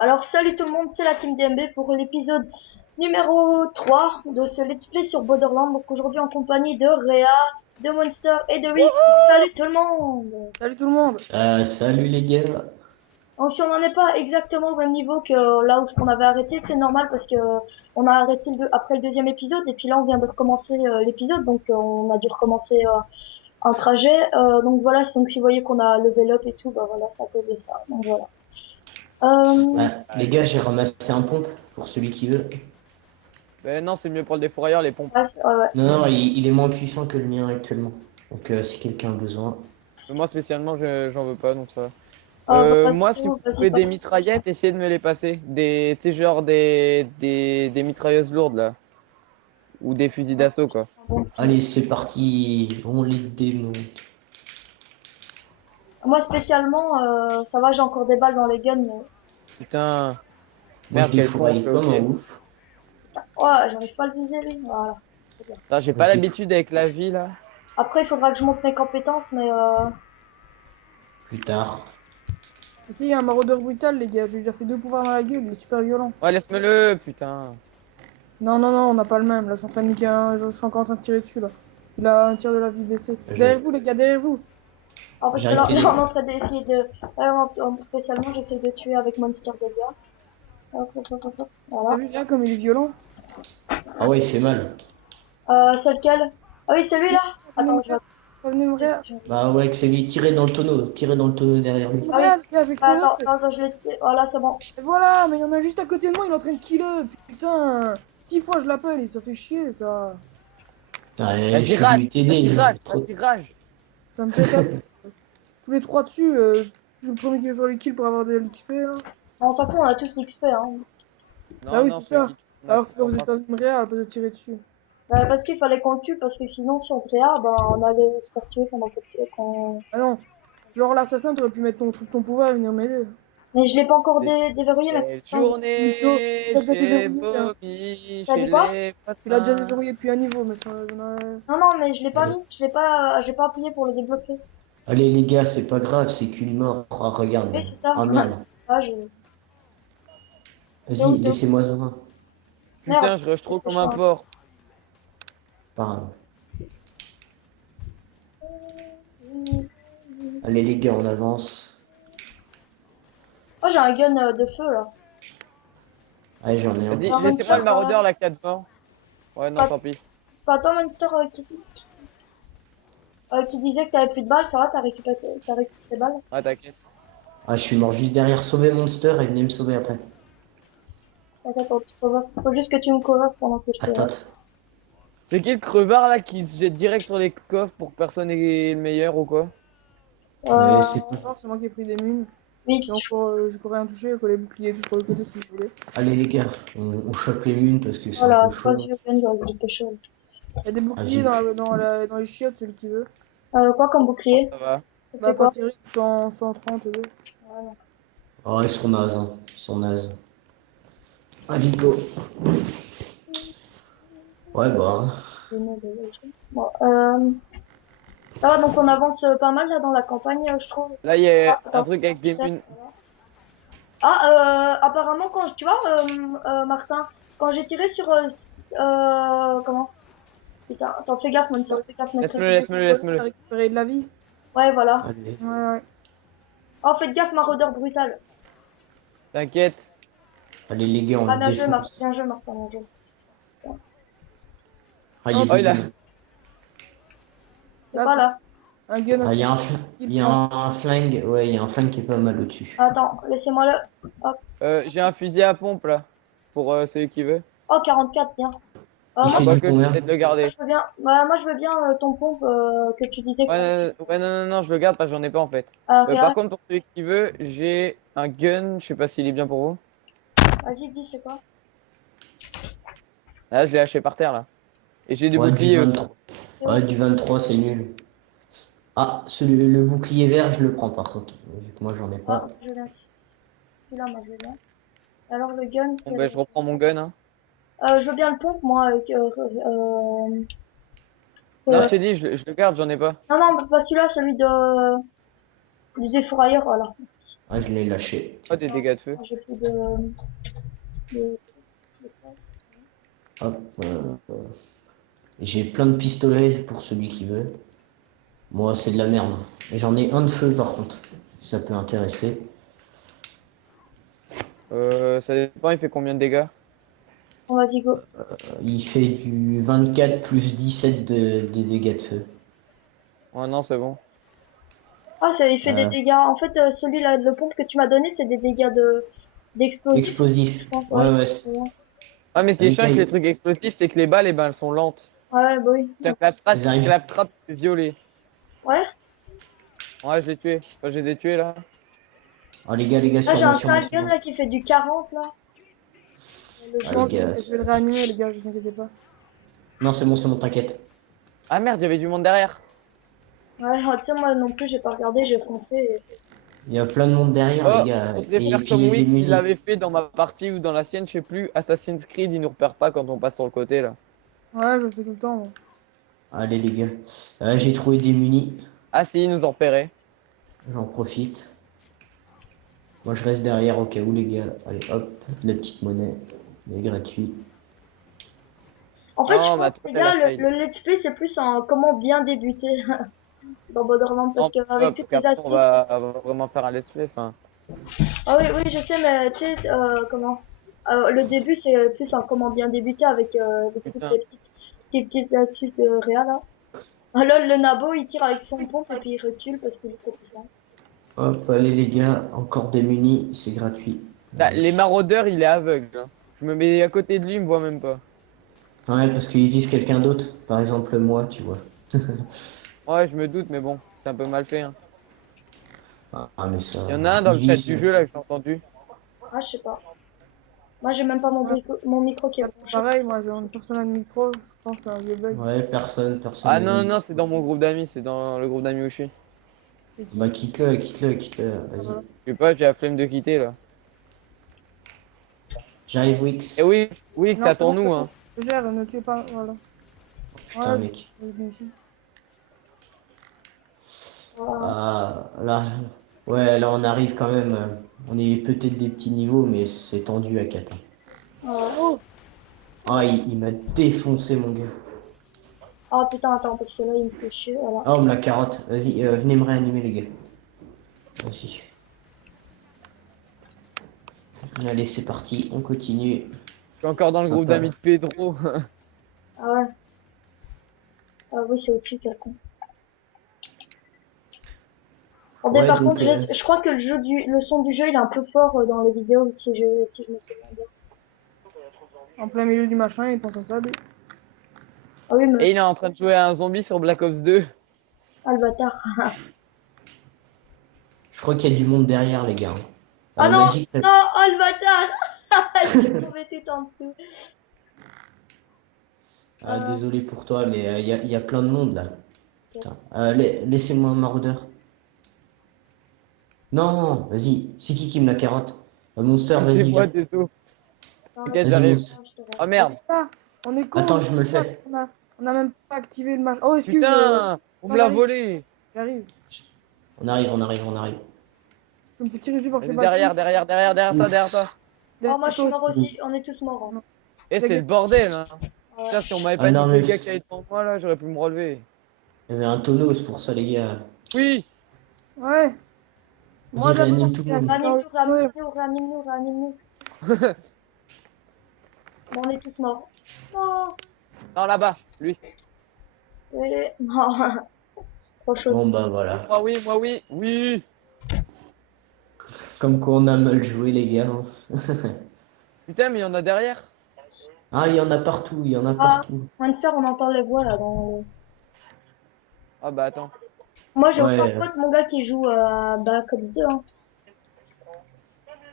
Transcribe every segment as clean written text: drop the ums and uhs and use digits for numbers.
Alors salut tout le monde, c'est la team DMB pour l'épisode numéro 3 de ce let's play sur Borderlands. Donc aujourd'hui en compagnie de Réa, de Monster et de Wix. Salut tout le monde. Salut tout le monde. Salut les gars. Donc si on n'en est pas exactement au même niveau que là où ce qu'on avait arrêté, c'est normal parce que on a arrêté après le deuxième épisode et puis là on vient de recommencer l'épisode, donc on a dû recommencer un trajet. Donc voilà, donc si vous voyez qu'on a level up et tout, bah voilà, c'est à cause de ça. Donc voilà. Euh, Les gars, j'ai ramassé un pompe pour celui qui veut. Ben non, c'est mieux pour le défourailleur, les pompes. ouais, ouais, ouais. Non, non, il est moins puissant que le mien actuellement. Donc si quelqu'un a besoin. Mais moi spécialement, j'en veux pas, donc ça. Vas-y, Moi, si vous vas-y, trouvez des passe. mitraillettes, essayez de me les passer. Tu sais, genre des mitrailleuses lourdes, là. Ou des fusils d'assaut, quoi. Bon, petit. Allez, c'est parti. On les démonte. Moi spécialement, ça va, j'ai encore des balles dans les guns, mais Putain. Moi, je Merde, quelle pompe, défouraille comme un ok. ouf. ouais, j'arrive pas à le viser lui. Voilà. C'est bien. Putain, j'ai Moi, pas je défou l'habitude avec la vie, là. Après, il faudra que je monte mes compétences, mais plus tard. Ici, il y a un maraudeur brutal, les gars. J'ai déjà fait deux pouvoirs dans la gueule, il est super violent. Ouais, laisse-me-le, putain. Non, non, non, on n'a pas le même. Là, je suis en train de niquer je suis encore en train de tirer dessus, là. Il a un tir de la vie blessé. Derrière J'ai vous, les gars, derrière vous. parce j'ai que là, arrêté là, les... on est en train d'essayer de, spécialement, j'essaie de tuer avec Monster de Guerre. Hop, hop, hop, hop, hop. T'as Voilà. vu, regarde comme il est violent. Ah ouais, il fait mal. C'est lequel? Ah oui, c'est lui là. Attends, je vais. Venez me réa- Bah ouais, que c'est lui. Tirez dans le tonneau. Tirez dans le tonneau derrière lui. venez me Ah oui. réa, les gars, je vais Ah, crever. attends, je l'ai tiré. Voilà, c'est bon. Et voilà, mais il y en a juste à côté de moi, il est en train de killer. Putain, 6 fois je l'appelle et ça fait chier, ça. Putain, je Vas-y, suis rage, venu t'aider. vas-y, rage, Trop... vas-y, rage. Ça me fait pas. Tous les trois dessus, je suis le premier qui veut faire le kill pour avoir de l'XP, là. On s'en fout, on a tous l'XP, hein. Bah Non, oui, non, c'est ça. on a Alors plus que quand en vous êtes en réa, elle peut te tirer dessus. Parce qu'il fallait qu'on le tue, parce que sinon, si on tryhard, ben, on allait se faire tuer pendant qu'on. Ah non, genre l'assassin, t'aurais pu mettre ton truc, ton pouvoir et venir m'aider. Mais je l'ai pas encore Quelle déverrouillé, mais. Nico, journée, t'as déjà j'ai déverrouillé, hein. vomi T'as chez dit quoi? les Il a déjà patins. déverrouillé depuis un niveau, mais ça, Non, non, mais je l'ai pas Allez. mis, j'ai pas appuyé pour le débloquer. Allez les gars, c'est pas grave, c'est qu'une mort. Oh, Oui, regarde. c'est ça. Oh merde. Ah, je. T'es où, Vas-y, t'es où? laissez-moi un. Merde. Putain, je rush trop Je comme suis un porc. Pas grave. Allez les gars, on avance. Oh, j'ai un gun de feu, là. Allez, j'en ai un. Vas-y, Ah, laissez-moi Monster, le maraudeur là qui a devant. Ouais, c'est non, pas, tant pis. c'est pas toi, Monster, qui disait que t'avais plus de balles, ça va, t'as récupéré tes balles? Ouais, t'inquiète. Ah, je suis mort juste derrière. Sauver Monster et venez me sauver après. T'inquiète, on te cover. Faut juste que tu me cover pendant que je te. Attends. C'est qui le crevard là qui se jette direct sur les coffres pour que personne ait le meilleur ou quoi? C'est pas... non, c'est moi qui ai pris des mines. Mix, Et encore, je peux rien toucher, que les boucliers tout sur le côté si vous voulez. Allez les gars, on chope les munes parce que c'est un voilà, peu c'est pas chaud. sur le gun, j'aurais dû pêcher. Il y a des Ah, boucliers j'ai plus. dans les chiottes, celui qui veut. Quoi comme bouclier? Ça va. Ça Bah, fait pas quoi? terrible, 130 et deux. Voilà. Oh, ils sont nazes, hein. Ils sont nazes. Allez, go. Ouais, bah. Bon, ça va, donc on avance pas mal là dans la campagne, je trouve. Là, il y a Ah, un attends, truc avec je des t'ai- mines. apparemment, quand tu vois, Martin, quand j'ai tiré sur, comment? Putain, attends, fais gaffe, Monster, fais gaffe, notre Laisse-me-le, laisse-me-le, T'as laisse-me-le. récupéré de la vie. Ouais, voilà. Allez. Ouais, ouais. Oh, faites gaffe, maraudeur brutal. T'inquiète. Allez les gars, on Ah, le bien joué, Martin, défonce. bien joué, Martin, bien joué. Ah, il est Oh, il a. bébé. C'est Là, pas là. un gun Ah, il y a un, aussi. il y a un flingue. Ouais, il y a un flingue qui est pas mal au-dessus. Attends, laissez-moi le. Hop. J'ai un fusil à pompe là. Pour celui qui veut. Oh, 44, bien. Il Moi, fait je veux, du Quoique, je vais combien? peut-être le garder. je veux bien, bah, moi, je veux bien ton pompe que tu disais que t'avais. Ouais, non, non, non, je le garde parce que j'en ai pas en fait. Par Réal, contre, pour celui qui veut, j'ai un gun. Je sais pas s'il est bien pour vous. vas-y, dis, c'est quoi? Là, je l'ai lâché par terre là. Et j'ai des Ouais, du boucliers aussi. 23. Ouais, du 23, c'est nul. Ah, le bouclier vert, je le prends par contre. Vu que moi, j'en ai Ah, pas. je veux bien. Celui-là, moi, je veux bien. Alors, le gun, Bon, c'est. bah, je reprends mon gun. Hein. Je veux bien le pompe, moi, avec. Non, je t'ai dit, je le garde, j'en ai pas. Non, non, pas celui-là, celui de. Du défourailleur, voilà. Merci. Ah, je l'ai lâché. Pas des dégâts de feu. J'ai plus de place. Hop. J'ai plein de pistolets pour celui qui veut. Moi, c'est de la merde. Et j'en ai un de feu par contre. Si ça peut intéresser. Ça dépend, il fait combien de dégâts? Bon, vas-y, go. Il fait du 24 plus 17 de dégâts de feu. Ouais, non, c'est bon. Ah, ça, il fait des Euh, dégâts. En fait, celui-là, le pompe que tu m'as donné, c'est des dégâts d'explosifs, explosif. je pense. Ouais, Ouais, ouais. Ah, mais ce qui est Les chiant gars, avec les trucs explosifs, c'est que les balles, eh ben, elles sont lentes. ouais, bah oui. Tiens, ils arrivent. claptrap, c'est violet. Ouais. Ouais, je l'ai tué. Enfin, je les ai tués là. Oh, les gars, Là, j'ai un sur moi, sale sur gun moi. là qui fait du 40 là. Le Ah, les jaune. gars. Je vais le réanimer, les gars, vous inquiétez pas. Non, c'est bon, t'inquiète. Ah merde, il y avait du monde derrière. Ouais, tu sais, moi non plus, j'ai pas regardé, j'ai foncé. Il y a plein de monde derrière, les Oh, gars. on devait Et faire puis, comme il y a des Wix, il munis. l'avait fait dans ma partie ou dans la sienne, je sais plus. Assassin's Creed, il nous repère pas quand on passe sur le côté là. Ouais, je le fais tout le temps, moi. Allez, les gars. J'ai trouvé des munis. Ah si, il nous ont repéré. J'en profite. Moi, je reste derrière au cas où, les gars. Allez, hop. De la petite monnaie. Elle est gratuite. En fait, je Oh, ma pense, toile, les elle a gars, fail. le let's play, c'est plus en comment bien débuter dans Borderlands parce Non, qu'avec pas, toutes parce les qu'après, astuces. on va vraiment faire un let's play. Enfin, Ah oui, oui, je sais, mais tu sais, comment le début, c'est plus en comment bien débuter avec toutes putain. les petites astuces de Réa, là. Ah là, le nabo, il tire avec son pompe et puis il recule parce qu'il est trop puissant. Hop, allez, les gars. Encore des munis. C'est gratuit. Bah, Allez. les maraudeurs, il est aveugle, hein. Je me mets à côté de lui, il me voit même pas. Ouais, parce qu'il vise quelqu'un d'autre. Par exemple, moi, tu vois. Ouais, je me doute, mais bon, c'est un peu mal fait, hein. Mais ça. Il y en a un dans Il le chat vise. du jeu là que j'ai entendu. Ah, je sais pas. Moi, j'ai même pas Ouais, mon micro qui est branché. pareil, moi, j'ai une personne à le micro, je pense que c'est un vieux bug. Ouais, personne Ah n'a de non, non, micro. c'est dans mon groupe d'amis, c'est dans le groupe d'amis où je suis. C'est qui? Bah, quitte-le. Vas-y. Voilà. Je sais pas, j'ai la flemme de quitter là. J'arrive, Et Wix. oui, oui, Non, c'est c'est bon, attends-nous, c'est hein. bon. Je gère, ne tuez pas, voilà. Putain, Ouais, mec. je vais ici. Voilà. Là. Ouais, là, on arrive quand même. On est peut-être des petits niveaux, mais c'est tendu à 4. Voilà. Oh! Ah, il m'a défoncé, mon gars. Ah putain, attends, parce que là, il me fait chier, voilà. Oh, la carotte. Vas-y, venez me réanimer, les gars. Vas-y. Allez, c'est parti. On continue. Je suis encore dans le groupe Sympa. d'amis de Pedro. Ah ouais. Ah oui, c'est au-dessus, quel con. Attendez, Ouais, par donc. contre, je crois que le son du jeu, il est un peu fort dans les vidéos, si je me souviens bien. En plein milieu du machin, il pense à ça, lui. Ah oui, mais, Et il est en train de jouer à un zombie sur Black Ops 2. ah le bâtard. Je crois qu'il y a du monde derrière, les gars. Ah On m'a non, dit que. non, oh le bâtard! Je suis tombé tout en dessous. Ah, désolé pour toi, mais il y a plein de monde là. Putain. Laissez-moi un maraudeur. Non, vas-y. C'est qui me la carotte? Monster, C'est vas-y, moi, viens. désolé. Non, T'inquiète, Vas-y, j'arrive. Monster. je te Oh reste. merde. Ah, on est con, Attends, je me le fais. on a même pas activé le machin. Oh, excuse, Putain, on me l'a j'arrive, volé. j'arrive. On arrive. Je me fais tirer dessus par je sais Vas-y, pas qui. derrière toi, Ouf. derrière toi. Oh, moi, je suis Toi mort aussi. aussi. On est tous morts. Hein. Et c'est Les le gars, bordel, hein. Ah ouais. Putain, si on m'avait Ah pas dit non, que mais le gars qui est devant moi là, j'aurais pu me relever. il y avait un tonneau, c'est pour ça, les gars. Oui. ouais. Vas-y, Moi d'abord, réanime tout le monde. Réanime-nous. Bon, on est tous morts. Non, Non, là-bas, lui. non. Trop chaud. Bon, bah voilà. Moi oui, oui. Comme quoi on a mal joué, les gars. Putain, mais il y en a derrière. Ah, il y en a partout, il y en a Ah, partout. Mansour, on entend les voix là dans Ah bah attends. Moi, j'ai aucun Ouais. pote, mon gars, qui joue à Black Ops 2. Hein.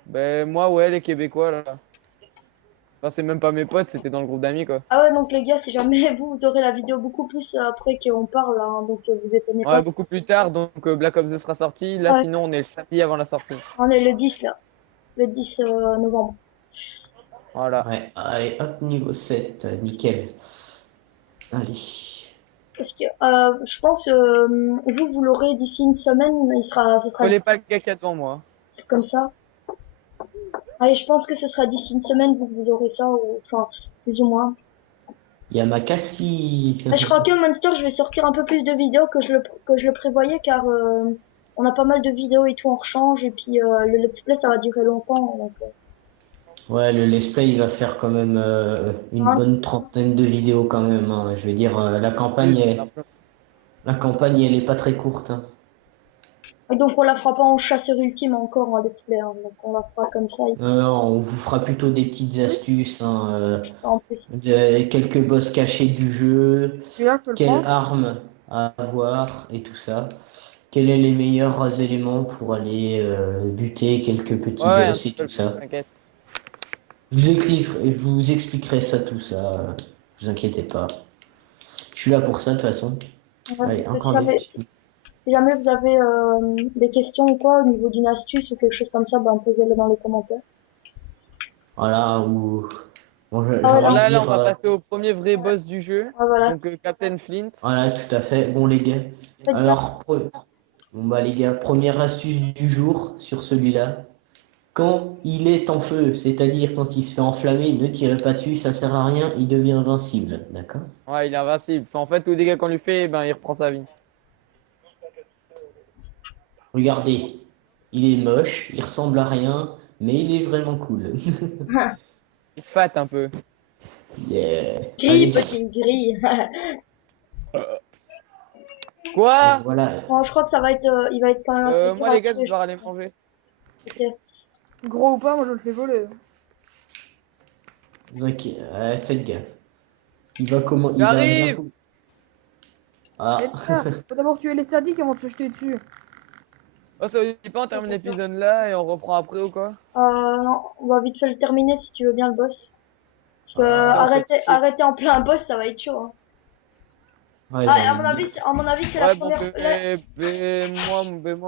Ben moi, ouais, les Québécois là. Enfin, c'est même pas mes potes, c'était dans le groupe d'amis quoi. Ah ouais, donc les gars, si jamais vous aurez la vidéo beaucoup plus après qu'on parle, hein, donc vous étonnez Ouais, pas. beaucoup plus tard, donc Black Ops 2 sera sorti. Là, Ouais, sinon, on est le samedi avant la sortie. on est le 10 là, le 10 novembre. Voilà. Ouais, allez, hop, niveau 7, nickel. Allez. Parce que je pense vous l'aurez d'ici une semaine, ce sera Collez pas le caca devant moi. comme ça. Allez, je pense que ce sera d'ici une semaine vous aurez ça, enfin plus ou moins. Yamakasi. Mais je crois que Monster, je vais sortir un peu plus de vidéos que je le prévoyais car on a pas mal de vidéos et tout, on rechange et puis le let's play ça va durer longtemps. Donc, Ouais, le let's play il va faire quand même une hein. bonne trentaine de vidéos quand même, hein. Je veux dire, la campagne elle est pas très courte, hein. Et donc on la fera pas en chasseur ultime encore en let's play, hein. Donc on la fera comme ça et puis Non, on vous fera plutôt des petites astuces, hein, ça en plus. quelques boss cachés du jeu, Celui-là, je peux le quelles prendre. armes à avoir et tout ça. Quels sont les meilleurs éléments pour aller buter quelques Ouais, petits ouais, un boss et petit peu tout le plus, ça. t'inquiète. Je vous expliquerai ça, tout ça. Vous inquiétez pas. Je suis là pour ça, de toute façon. Ouais. Allez, Si encore des jamais, petits. si jamais vous avez des questions ou quoi au niveau d'une astuce ou quelque chose comme ça, ben posez-le dans les commentaires. Voilà, ou... Bon, Ah j'ai ouais, Bon, envie de là, dire... on va passer au premier vrai boss du jeu. ah, voilà. Donc, Captain Flint. voilà, tout à fait. Bon, les gars. Faites gaffe. Alors, bon, bah, les gars, première astuce du jour sur celui-là. Quand il est en feu, c'est-à-dire quand il se fait enflammer, ne tirez pas dessus, ça sert à rien, il devient invincible, d'accord? Ouais, il est invincible. Enfin, en fait, tous les dégâts qu'on lui fait, ben, il reprend sa vie. Regardez, il est moche, il ressemble à rien, mais il est vraiment cool. Il fat un peu. Yeah. Grille, Allez, petite grille. Quoi? voilà. Bon, je crois que ça va être, il va être quand même assez dur Moi, à les gars, je tuer. dois aller manger. Ok. Gros ou pas, moi je le fais voler. Faites gaffe. Il va comment? Il va J'arrive! bientôt. Mais Ah. les gars, faut d'abord tuer les sadiques avant de se jeter dessus. Oh, ça vous dit pas, on termine l'épisode là et on reprend après ou quoi? Non, on va vite fait le terminer si tu veux bien le boss. Parce que Ah. Putain, vous faites chier. arrêter en plein boss, ça va être chaud, hein. Ouais, Ah, j'ai et envie de dire. à mon avis, c'est la Ouais, bon, première.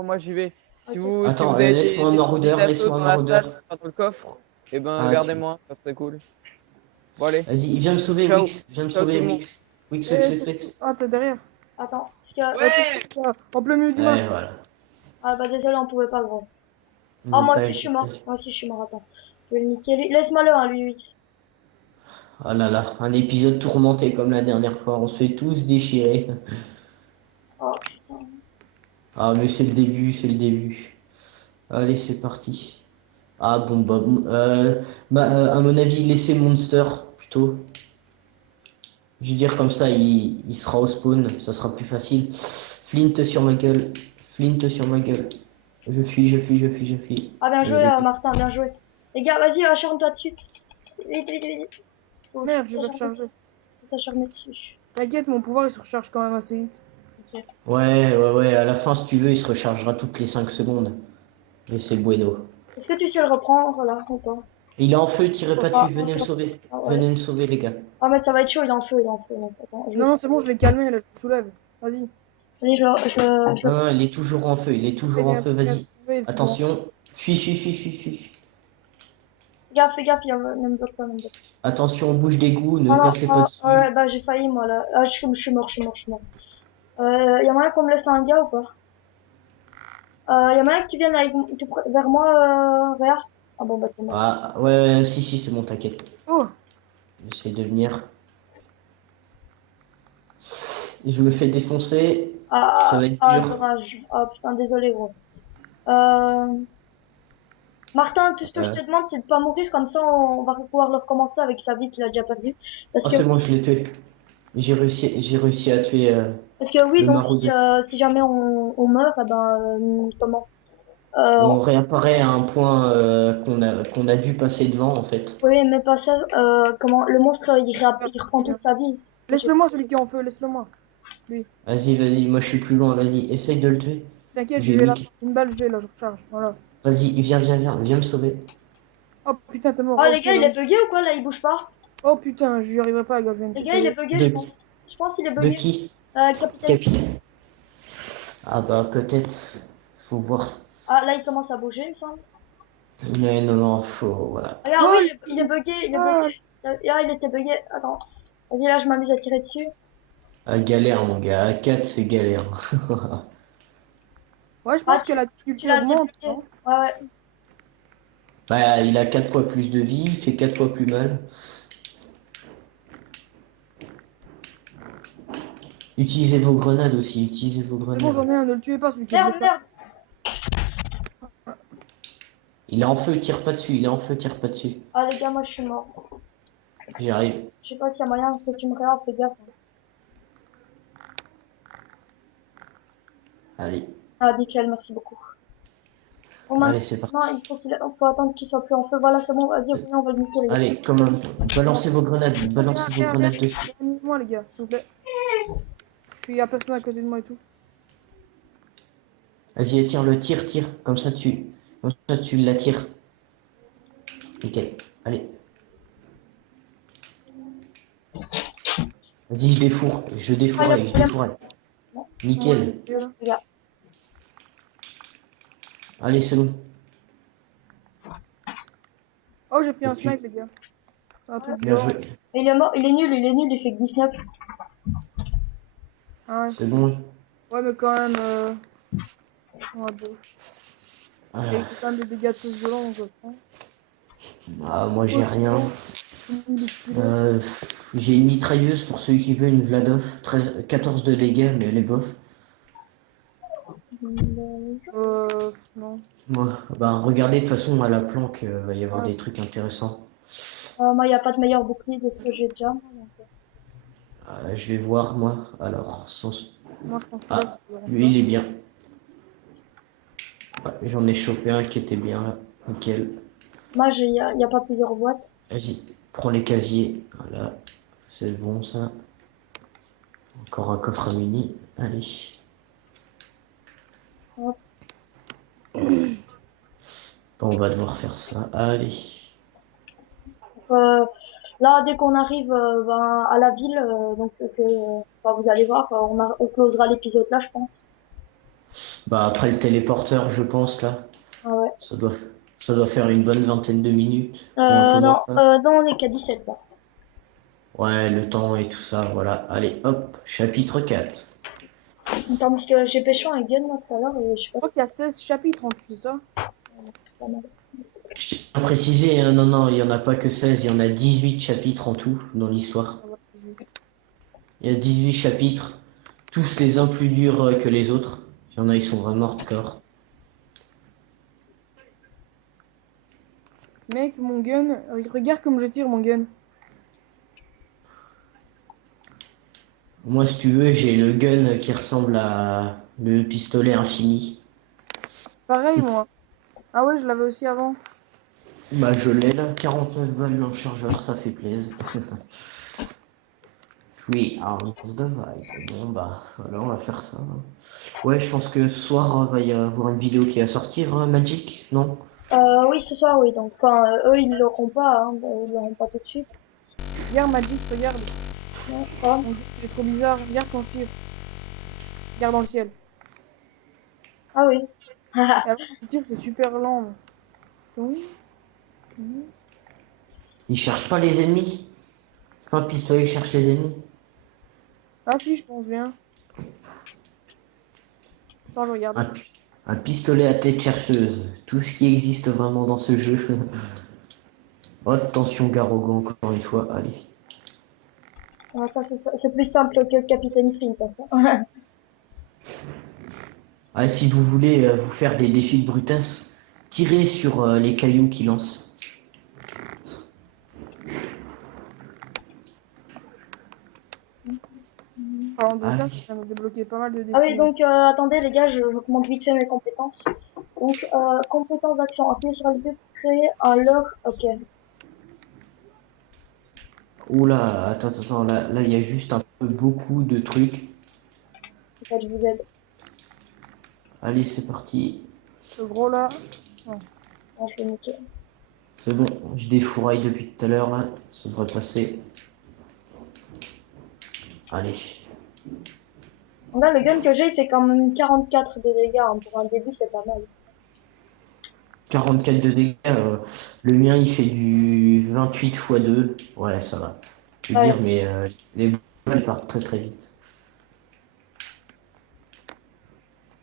moi, j'y vais. Si Ok, vous, si Attends, vous avez laisse-moi un des petits maraudeur, assos laisse-moi un dans la maraudeur. salle, enfin, dans le coffre, et ben, Ah, ok. gardez-moi, ça serait cool. Bon, allez. Vas-y, viens me sauver, Ciao. Wix. Viens me Ciao tout sauver, le monde. Wix. Wix, Wix, Eh, Wix, Wix. ah, t'es derrière. attends. Parce Ouais, que. t'es Ouais! là, en plein milieu du match. Ouais, voilà. Ah bah désolé, on pouvait pas, gros. Ah, moi aussi, je suis mort. Moi aussi, je suis mort, attends. Je vais le niquer, lui. Laisse-moi le, hein, lui, X. Ah là là, un épisode tourmenté comme la dernière fois. On se fait tous déchirer. Oh, putain. Ah, mais c'est le début, c'est le début. Allez, c'est parti. Ah bon, bah, bon, à mon avis, laissez Monster plutôt. Je veux dire comme ça, il sera au spawn, ça sera plus facile. Flint sur ma gueule, Flint sur ma gueule. Je fuis, je fuis, je fuis, je fuis. Ah, bien joué, Les gars. Martin, bien joué. Les gars, vas-y, acharne-toi dessus. Vite, vite, vite. Faut Merde, je vais s'acharner recharger. dessus. Faut s'acharner dessus. T'inquiète, mon pouvoir il se recharge quand même assez vite. Ok. Ouais, à la fin, si tu veux, il se rechargera toutes les 5 secondes. Et c'est bueno. Est-ce que tu sais le reprendre, là, ou pas? Il est en feu, tirez pas dessus, Ah, venez me sauver. ah, ouais. Venez me sauver, les gars. Ah, mais ça va être chaud, il est en feu, il est en feu. Donc, attends, je vais Non, non, essayer. c'est bon, je l'ai calmé, là, je le soulève. Vas-y. Allez, je Non, il est toujours en feu, il est Fais toujours en gaffe, feu, fais gaffe, vas-y. il est toujours en- Attention. Fuis, fuis, fuis, fuis, fuis. fais gaffe, ne me bloque pas, ne me bloque pas. Attention, bouche d'égout, ne Ah non, passez pas ah, ouais, dessus. bah j'ai failli, moi, là. Ah, je suis mort, je suis mort, je suis mort. Y a moyen qu'on me laisse un gars ou pas? Y a moyen que tu viennes vers moi, Réa? Ah bon, bah t'es mort. Ah, ouais, si, c'est bon, t'inquiète. Oh, J'essaie de venir. Je me fais défoncer. Ça va être dur. Dommage. Ah putain, désolé, gros. Euh... Martin, tout ce que je Euh, te demande, c'est de pas mourir, comme ça on va pouvoir le recommencer avec sa vie qu'il a déjà perdue. Parce Oh, que c'est bon, oui, je l'ai tué. J'ai réussi à tuer le donc si, maraudeur. si jamais on meurt, eh ben, comment? On réapparaît à un point qu'on a dû passer devant, en fait. Oui, mais pas ça. Comment? Le monstre, il reprend toute sa vie. laisse-le moi, celui qui est en feu, laisse-le moi. Lui. Vas-y, moi je suis plus loin, vas-y, essaye de le tuer. T'inquiète, J'ai j'y vais là. Wick. Une balle, je l'ai là, je recharge. Voilà. Vas-y, viens me sauver. Oh putain, t'es mort. Oh, les Ok, gars, il est vas-y. bugué ou quoi là? Il bouge pas? Oh putain, j'y arriverai pas, gars, je viens de Les te gars, il est payer. bugué, De je qui? pense. Je pense qu'il est De bugué. qui? Capitaine. Capi. Ah bah peut-être. Faut voir. Ah, là, il commence à bouger, il me semble. Mais non, faut. Voilà. Regarde, oui, Oh, il est bugué, il est ah, bugué. Ah, il était bugué. Attends. Vas-y, là, je m'amuse à tirer dessus. À galère, mon gars. À 4, c'est galère. Ouais, je Ah, pense que la tu difficulté l'as augmente, débloqué. non? Ouais, ouais. Bah, il a 4 fois plus de vie, il fait 4 fois plus mal. Utilisez vos grenades aussi, utilisez vos C'est bon, grenades. j'en ai un, ne le tuez pas, celui qui est Merde, blessé. merde. Il est en feu, tire pas dessus, il est en feu, tire pas dessus. Ah, les gars, moi, je suis mort. J'y arrive. Je sais pas s'il y a moyen que tu me réarmes, fais gaffe. Allez, Ah, nickel, merci beaucoup. Bon, allez, c'est maintenant, parti. faut attendre qu'il soit plus en feu. Voilà, c'est bon, vas-y, C'est- venez, on va le niquer, les gars. Allez, comment balancez vos grenades, Viens, balancez vos viens, viens, grenades dessus. moi les gars, s'il vous plaît. Il y a personne à côté de moi et tout. Vas-y, tire-le, tire, tire. Comme ça, tu l'attires. Nickel. Allez. Vas-y, je Ah, y a défouraille, je moyen. défouraille. Non, Moi, Nickel. les gars. Allez, c'est bon. oh, j'ai pris Et un puis, snipe, les gars. C'est un truc bien violent. joué. Et il est mort, il est nul, il fait que 19. Ah ouais. C'est bon. Ouais, mais quand même, ouais, bon. Il y a Ah, eu quand même des dégâts de feu violents, donc je prends. moi, j'ai Oh, rien. sinon, il est stylé. Euh, j'ai une mitrailleuse pour celui qui veut une Vladov. 14 de dégâts, mais elle est bof. Non. Moi, bah, regardez, de toute façon, à la planque, va y avoir Ouais, des trucs intéressants. Moi, il n'y a pas de meilleur bouclier de ce que j'ai déjà. Donc, Je vais voir, moi. Alors, moi, je prends celui-là, si ah, ça te dérange lui, pas. il est bien. Ouais, j'en ai chopé un qui était bien, là. Nickel. moi, y a pas plusieurs boîtes. Vas-y, prends les casiers. Voilà, c'est bon, ça. Encore un coffre à mini. Allez. Hop. Bon, on va devoir faire ça. Allez. Euh, là, dès qu'on arrive à la ville, enfin, vous allez voir, on closera l'épisode là, je pense. Bah, après le téléporteur, je pense, là. Ah ouais. Ça doit, ça doit faire une bonne vingtaine de minutes. Ou un peu moins que ça. Non, on est qu'à 17 là. Ouais, le temps et tout ça, voilà. Allez, hop, chapitre 4. Attends, parce que j'ai pêché un gun là tout à l'heure et je sais Je pas crois qu'il y a 16 chapitres en plus, c'est ça? si c'est pas mal. Je tiens à préciser, hein, non, non, il n'y en a pas que 16, il y en a 18 chapitres en tout dans l'histoire. Ah ouais, 18. Il y a 18 chapitres, tous les uns plus durs que les autres. Il y en a, ils sont vraiment hardcore. Mec, mon gun, regarde comme je tire mon gun. Moi, si tu veux, j'ai le gun qui ressemble à le pistolet infini. Pareil, moi. Ah ouais, je l'avais aussi avant. Bah, je l'ai là, 49 balles dans le chargeur, ça fait plaisir. Oui, Hours the Vibe. Bon, bah, voilà, on va faire ça. Ouais, je pense que ce soir, va y avoir une vidéo qui va sortir, Magic, non? Oui, ce soir, oui. Donc, enfin, eux, ils l'auront pas, hein, ils l'auront pas tout de suite. Regarde Magic, regarde. Non, pas. Mon dieu, c'est trop bizarre. Regarde quand je tire. Regarde dans le ciel. Ah oui. Et alors, quand je tire, c'est super lent. Oui. Il cherche pas les ennemis? C'est pas un pistolet qui cherche les ennemis? Ah si, je pense bien. Attends, je regarde. Un, un pistolet à tête chercheuse. Tout ce qui existe vraiment dans ce jeu. Oh, attention, Garogo, encore une fois, allez. Ah, ça, c'est plus simple que Capitaine Flint, hein, ça. Ah, si vous voulez vous faire des défis de brutasse, tirez sur les cailloux qu'il lance. Parlant de Ah ça, oui. ça m'a débloqué pas mal de Ah oui, défis. donc, attendez, les gars, je vous montre vite fait mes compétences. Donc, compétences d'action. Appuyez sur L2 pour créer un leurre. Ok. Oula, attends, là, il y a juste un peu beaucoup de trucs. En je vous aide. Allez, c'est parti. Ce gros là. Non. Bon, je vais niquer. C'est bon, je défouraille depuis tout à l'heure, là. Ça devrait passer. Allez. Donc là, le gun que j'ai, il fait quand même 44 de dégâts, hein. Pour un début, c'est pas mal. 44 de dégâts. Le mien, il fait du 28 x 2. Ouais, ça va. Je veux Ouais. dire, mais les balles partent très très vite.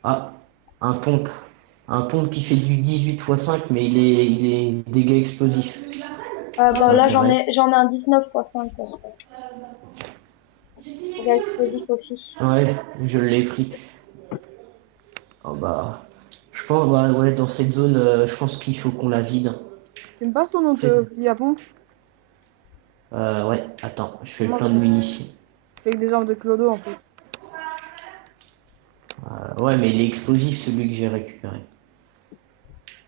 Ah, un pompe. Un pompe qui fait du 18 x 5, mais il est dégâts explosifs. Ah Si bah ça là intéresse. j'en ai un 19 x 5. Dégâts explosifs aussi. Ouais, je l'ai pris. Oh bah, je pense, bah, ouais, dans cette zone, je pense qu'il faut qu'on la vide. Tu me passes ton autre Fait- fusil à pompe? ouais, attends, je fais Moi, plein de munitions. je fais avec des armes de clodo en fait. Ouais, mais il est explosif, celui que j'ai récupéré.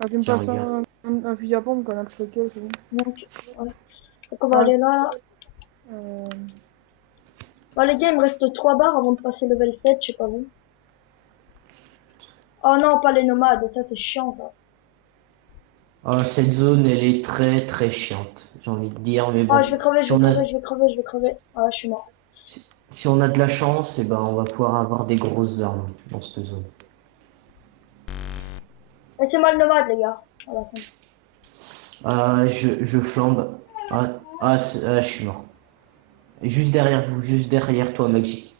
Ah, tu me Tiens, passes regarde. un fusil à pompe, quoi, n'importe lequel, c'est bon. Donc, ouais. Donc on va Ah, aller là, là. euh, Bah les gars, il me reste 3 barres avant de passer level 7, je sais pas vous. Oh non, pas les nomades, ça c'est chiant ça. Cette zone, elle est très très chiante, j'ai envie de dire, mais Oh, bon, je vais crever, je si vais on a, crever, je vais crever, je vais crever. Ah, je suis mort. si on a de la chance, eh ben, on va pouvoir avoir des grosses armes dans cette zone. Laissez-moi le nomade, les gars. Voilà, c'est bon. Je flambe. Je suis mort. Juste derrière vous, juste derrière toi, Magic.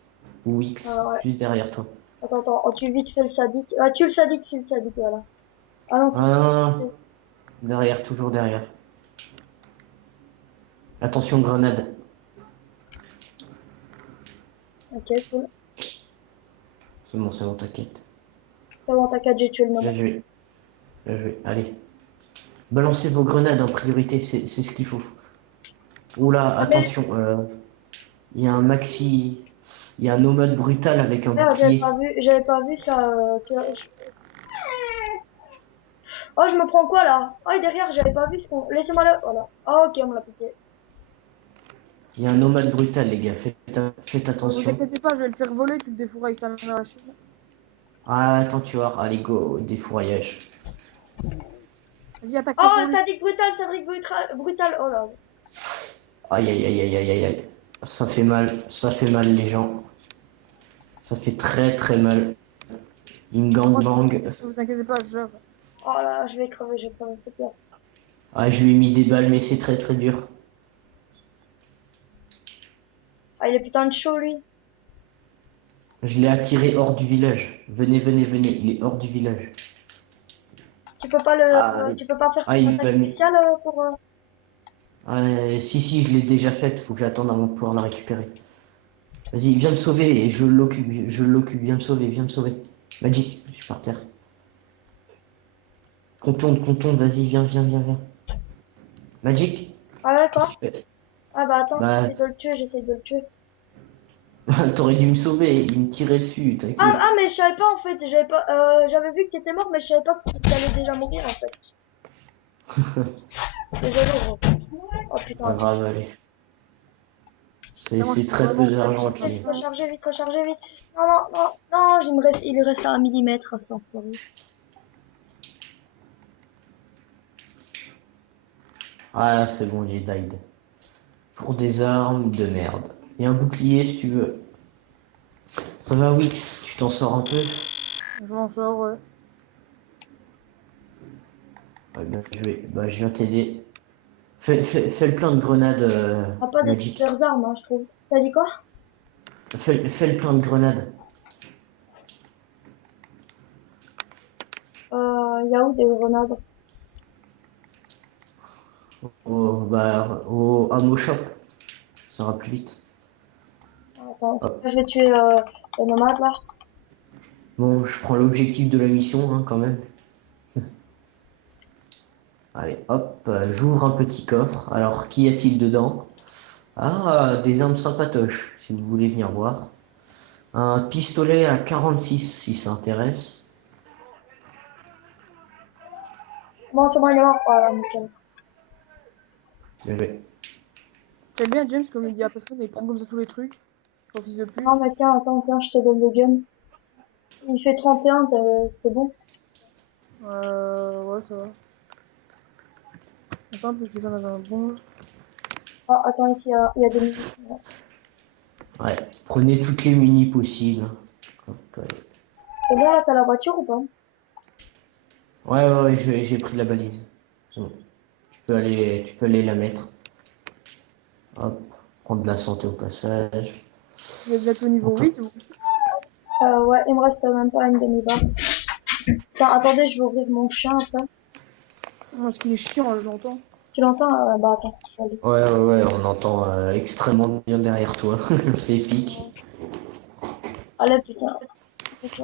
Ou X, Ouais. juste derrière toi. Attends, attends, oh, tue vite fait le sadique. Ah, tue le sadique, voilà. Ah non, Ah, non, non, non. Derrière, toujours derrière. Attention, grenade. ok, cool. C'est bon, t'inquiète. C'est bon, t'inquiète, j'ai tué le Bien nomade. joué, bien joué. Allez, balancez vos grenades en priorité, c'est ce qu'il faut. Oula, Ah, mais attention, il y a un maxi, il y a un nomade brutal avec un merde, bouclier. j'avais pas vu ça. Oh, je me prends quoi là? Oh, et derrière, j'avais pas vu ce qu'on. Laissez-moi là. Voilà. Oh, ok, on me l'a piqué. Il y a un nomade brutal, les gars, faites ne vous attention. inquiétez pas, je vais le faire voler, tu le défourailles sa mère à la Chine. Ah, attends, tu vois, allez, go, défouraillage. Vas-y, attaque-toi Oh, sur lui. Sadique brutal, brutal. Oh là. Aïe, aïe, aïe, aïe, aïe, aïe, aïe. Ça fait mal, les gens. Ça fait très, très mal. Il me Moi, gangbang. ne vous inquiétez pas, je gère. Oh là, là, je vais crever, je vais crever. C'est peur. Ah, je lui ai mis des balles, mais c'est très, très dur. Ah, il est putain de chaud lui. Je l'ai attiré hors du village. Venez, venez, venez, il est hors du village. Tu tu peux pas faire Ah, ton il attaque m'a mis. spéciale pour. Si, si, je l'ai déjà faite. Faut que j'attende avant de pouvoir la récupérer. Vas-y, viens me sauver et je l'occupe. Viens me sauver, viens me sauver. Magic, je suis par terre. Contourne, vas-y, viens, viens, viens, viens. Magic, Ah ouais, qu'est-ce que quoi? je fais? Ah bah attends, Bah, j'essaie de le tuer. t'aurais dû me sauver, il me tirait dessus, Ah, t'inquiète. ah mais je savais pas en fait, j'avais vu que t'étais mort, mais je savais pas que t'allais déjà mourir en fait. Désolé gros. Oh Pas putain. grave, allez. Là, moi, je C'est suis très peu vraiment d'argent fatigué qui. maintenant. Vite, recharger vite. Non, non, non, non, il lui reste à 1 millimètre, sans foirer. Ah, c'est bon, il est died. Pour des armes de merde. Il y a un bouclier si tu veux. Ça va, Wix, tu t'en sors un peu? Je m'en sors, ouais. Ouais, bien joué. Bah, je viens t'aider. Fais le plein de grenades, On a pas des Magic. super armes, hein, je trouve. T'as dit quoi? Fais le plein de grenades. Y a où des grenades? Au ammo shop. Ça ira plus vite. Attends, Hop. je vais tuer le nomade là. Bon, je prends l'objectif de la mission, hein, quand même. Allez, hop, j'ouvre un petit coffre. Alors, qu'y a-t-il dedans? Ah, des armes sympatoches, si vous voulez venir voir. Un pistolet à 46, si ça intéresse. Non, c'est bon, il est mort. Voilà, nickel. Bien joué. J'aime bien James, comme il dit à personne, et il prend comme ça tous les trucs. Son fils de pute. Non, mais tiens, attends, tiens, je te donne le gun. Il fait 31, t'es bon? Ouais, ça va. Attends, parce que j'en avais un bon. Ah, attends, ici, il y a des munitions. Ouais. Ouais, prenez toutes les munis possibles. Hop, C'est bon, là, t'as la voiture ou pas? ouais, j'ai pris la balise. C'est bon. Tu peux aller la mettre. Hop, prendre de la santé au passage. Vous êtes bientôt au niveau Attends. 8 vous? Ouais, il me reste même pas une demi-barre. Putain, attendez, je vais ouvrir mon chien un peu. Parce qu'il est chiant, là, je l'entends. Tu l'entends? Bah attends, je vais aller. Ouais, on entend extrêmement bien derrière toi. C'est épique. Allez, putain. Ok.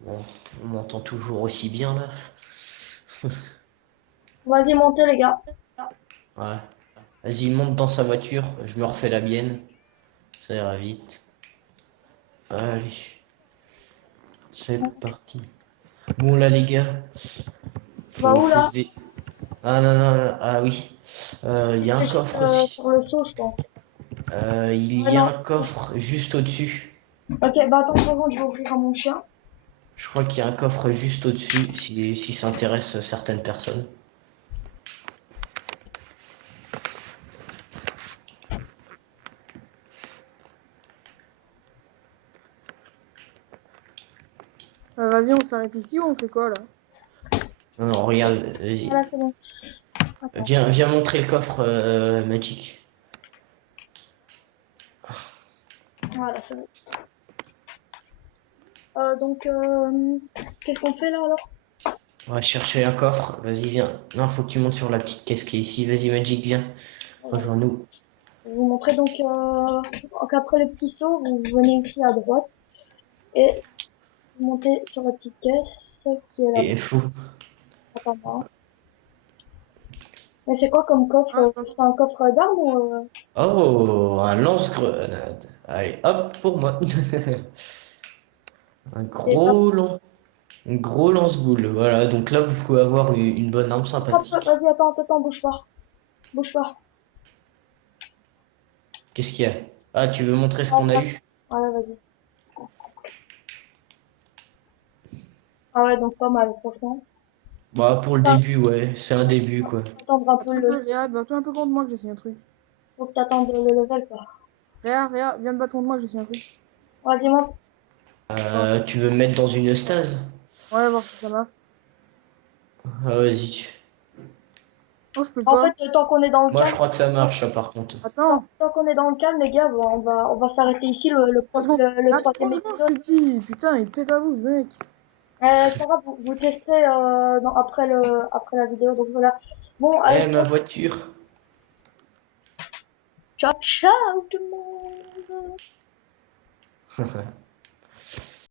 Bon, on m'entend toujours aussi bien là. Vas-y, montez les gars. Ouais. Vas-y, monte dans sa voiture, je me refais la mienne. Ça ira vite. Allez, c'est parti. Bon là les gars, Tu vas où faut là? se dé... Ah non, non, non, ah oui. Il y a un C'est juste coffre aussi. sur le saut, je pense. Il Ouais, y a non. un coffre juste au-dessus. Ok, bah attends 3 secondes, je vais ouvrir à mon chien. Je crois qu'il y a un coffre juste au-dessus si ça intéresse certaines personnes. Vas-y, on s'arrête ici ou on fait quoi, là? Non, non, regarde, vas-y. Voilà, c'est bon. Attends. Viens montrer le coffre Magic. Voilà, c'est bon. Donc, qu'est-ce qu'on fait là alors? On va chercher un coffre. Vas-y, viens. Non, faut que tu montes sur la petite caisse qui est ici. Vas-y, Magic, viens. Voilà. Rejoins-nous. Je vais vous montrer donc après le petit saut, vous venez ici à droite et vous montez sur la petite caisse qui est là. Et fou. Attends, mais c'est quoi comme coffre? Ah, C'est un coffre d'armes ou Oh, un lance-grenade. Allez, hop, pour moi. Un et hop, un gros lance-boule. Voilà, donc là, vous pouvez avoir une bonne arme hop, sympathique. vas-y, attends, bouge pas, bouge pas. Qu'est-ce qu'il y a? Ah, tu veux montrer ce Hop, qu'on a hop. eu? Voilà, vas-y. Ah ouais, donc pas mal, franchement. Bah, pour le Ah, début, ouais. C'est un début, quoi. attendre un peu le. Bats-toi un peu contre moi que j'essaie un truc. Faut que t'attendes le level, quoi. Réa, viens te battre contre moi que j'essaie un truc. Vas-y, monte. Oh. Tu veux me mettre dans une stase? Ouais, voir si ça marche. Ah, vas-y. Oh, je peux En pas. fait, tant qu'on est dans le Moi, je calme, crois que ça marche, ça, par contre. Attends, tant qu'on est dans le calme, les gars, bon, on va s'arrêter ici trois secondes. le Attends, troisième 3 secondes, épisode. je te dis. Putain, il pète à vous, ce mec. C'est pas grave, vous testerez après la vidéo, donc voilà. Bon, allez, Eh, ma voiture. ciao, ciao tout le monde.